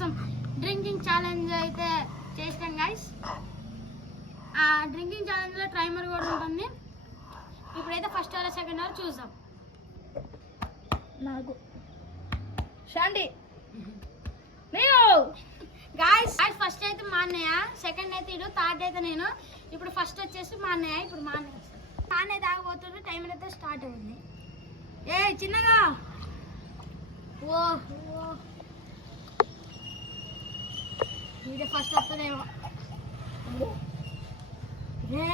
మీకోసం drinking challenge అయితే చేసాం గైస్. ఆ డ్రింకింగ్ ఛాలెంజ్ లో టైమర్ కూడా ఉంటుంది. ఇప్పుడైతే ఫస్ట్ అవర్ సెకండ్ అవర్ చూద్దాం. నాకు షాండి నేను గాయస్ ఫస్ట్ అయితే మా అన్నయ్య, సెకండ్ అయితే ఇడు, థర్డ్ అయితే నేను. ఇప్పుడు ఫస్ట్ వచ్చేసి మా అన్నయ్య. ఇప్పుడు మా అన్నయ్య తాగబోతుండ్రు. టైమర్ అయితే స్టార్ట్ అయింది. ఏ చిన్నగా ఓ ఇదే ఫస్ట్ వస్తుందేమో. రే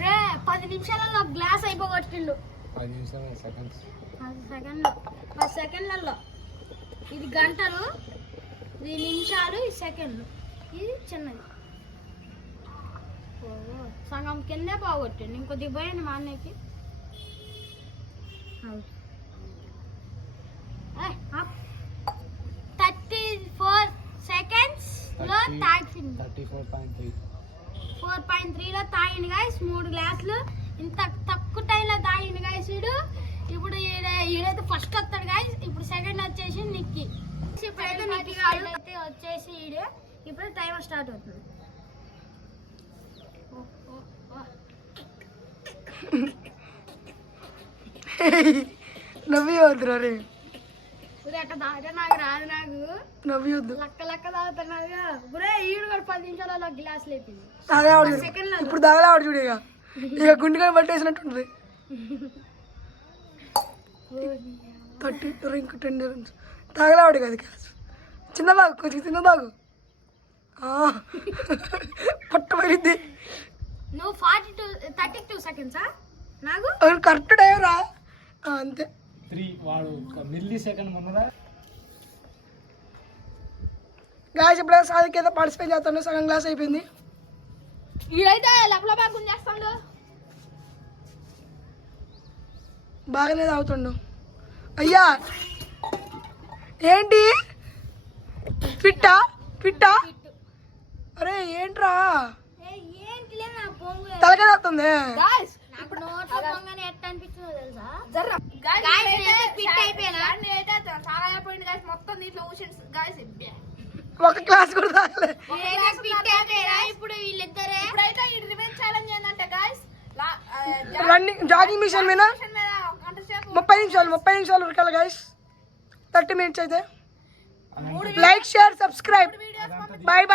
రే 10 నిమిషాలలో గ్లాస్ అయిపోగొట్టిండు. 10 సెకండ్లలో. ఇది గంటలు, ఇది నిమిషాలు, ఇది సెకండ్లు, ఇది చిన్నది. సగం కిందే పోగొట్టిండు. ఇంకొద్ది పోయింది మా అన్నయ్యకి. 34 సెకండ్స్ లో తాగింది. 4.3 లో తాగింది గాయస్. 3 గ్లాసులు ఇంత తక్కువ టైంలో తాగింది గాయస్ వీడు. ఇప్పుడు ఈడైతే ఫస్ట్ వస్తాడు గాయస్. ఇప్పుడు సెకండ్ వచ్చేసి నిక్కి. ఇప్పుడైతే నిక్కి గాడు అయితే వచ్చేసి ఈడు. ఇప్పుడు టైమర్ స్టార్ట్ అవుతుంది. నవ్వి వద్దురా రే, అట్ట తాగితే నాకు రాదు. నాకు నవ్వి వద్దు. లక్క తాగుతున్నాగా. గురే ఈడు కూడా 10 నిమిషాలలో గ్లాస్ లేపింది. సెకండ్ ఇప్పుడు తాగలేవాడు చూడు. ఇక గుండెగా పట్టేసినట్టుంది. 30 ఇంక 10 తాగలేవాడు కదా గ్యాస్. చిన్న తాగు, కొంచెం చిన్న తాగు. పట్ట పడింది. నువ్వు 32 సెకండ్సా? నాకు కరెక్ట్ టైం రా. అంతే 3 వాడు మిల్లీ సెకండ్ ముందర. గ్యాస్ ఎప్పుడైనా సాధికి ఏదో పార్టిసిపేట్ చేస్తాను. సగం గ్లాస్ అయిపోయింది. ఈడైతే లపలపా గుంజేస్తాడు. బాగానే తాగుతుండు. అయ్యా ఏంటి ట్విట్టా? అరే ఏంట్రా ఏంటిలే నా పొంగు. తలకాయ తాగుతుంది. నాకు నోట్లో పొంగని ఎట్ట అనిపించిందో తెలుసా? ఒక క్లాస్ కూడా తాగలే. ఇప్పుడు వీళ్ళిద్దరే రన్నింగ్ జాగింగ్ మిషన్ మీద 30 నిమిషాలు ఉరకాలి గైస్. 30 minutes అయితే. Like, share, subscribe. బాయ్.